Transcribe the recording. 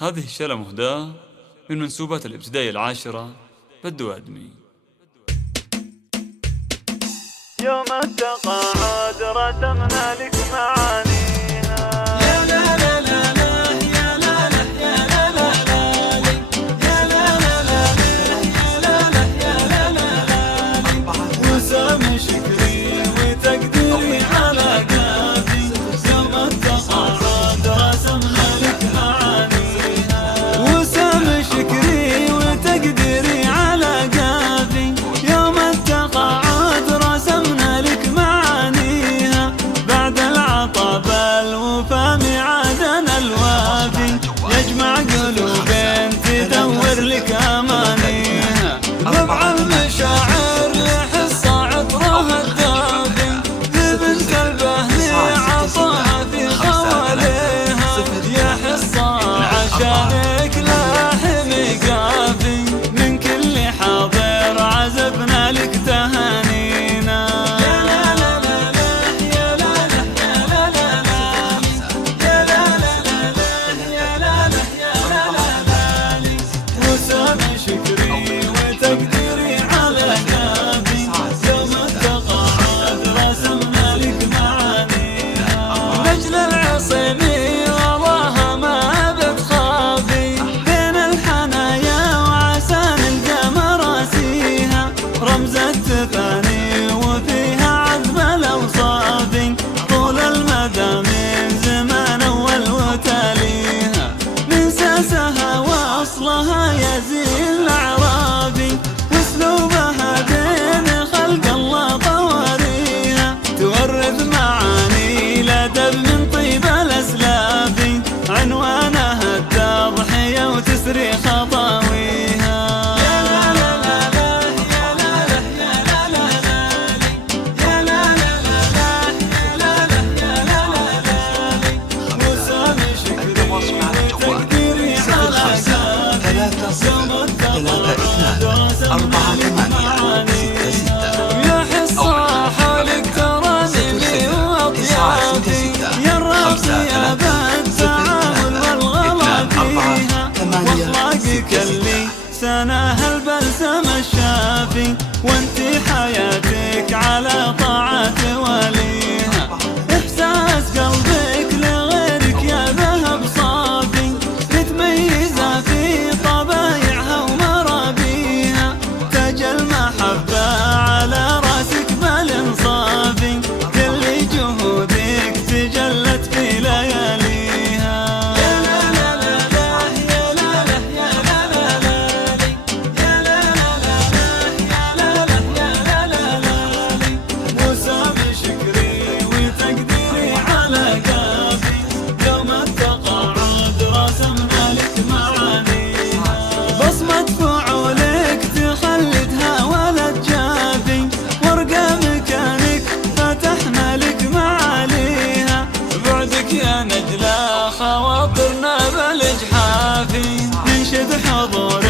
هذه الشلة مهداة من منسوبات الابتدائية العاشرة بالدوادمي. يوم التقاعد رسمنا لك معانيها. يا لا لا لا لا يا لا لا يا لا لا لا يا لا لا لا يا لا لا يا لا لا وسام شكري وتقديري على قافي. يوم التقاعد رسمنا لك معانيها. وسام شكري وتقديري على قافي. يوم التقاعد رسمنا لك معانيها. بعد العطا بالوفا ميعادنا الوافي. يجمع قلوبين تدور لك امانيها. ربع المشاعر يحس عطرها الدافي. بنت البهني عطاها في خواليها. يحس عشانك لاحم قافي. من كل حاضر عزفنا لك تهانينا. يا لا لا لا لا يا لا لا يا لا لا لا يا لا لا لا يا لا لا يا لا لا لا وسام شكري وتقديري على قافي. يوم التقاعد رسمنا لك معانيها. نجل العصيمي والله ما بتخافي. بين الحنايا وعسان القمر راسيها. رمز التفاني وفيها عذب الاوصاف. طول المدى من زمان اول وتاليها. من ساسها واصلها يزيل الاعرابي. واسلوبها بين خلق الله طواريها. تورث معاني الادب من طيب الاسلاف. عنوانها التضحيه وتسري خطاويها. يا لا لا لا لا يا لا لا يا لا لا لا يا لا لا لا لا يا لا لا يا لا لا لا وسام شكري وتقديري على قافي. يوم التقاعد رسمنا لك معانيها. يا حصة حولك ترانيمي واطيافي. يا الراقية بالتعامل والغلا فيها. واخلاقك اللي سناها البلسم الشافي. وانتي حياتك على طاعة وليها. احساس قلبك لغيرك يا ذهب صافي. متميزة في طبايعها ومرابيها. تاج المحبة على راسك بالانصافي. كل جهودك تجلت في لياليها. يا لا لا لا لا يا لا لا يا لا لا لا يا لا لا لا يا لا لا يا لا لا وسام شكري وتقديري على قافي. يوم التقاعد رسمنا لك معانيها. بصمة فعولك تخلدها ولد جافي. ورقة مكانك فتحنا لك معاليها. بعدك يا نجلة خواطرنا بالإجحافي. ننشد حضورك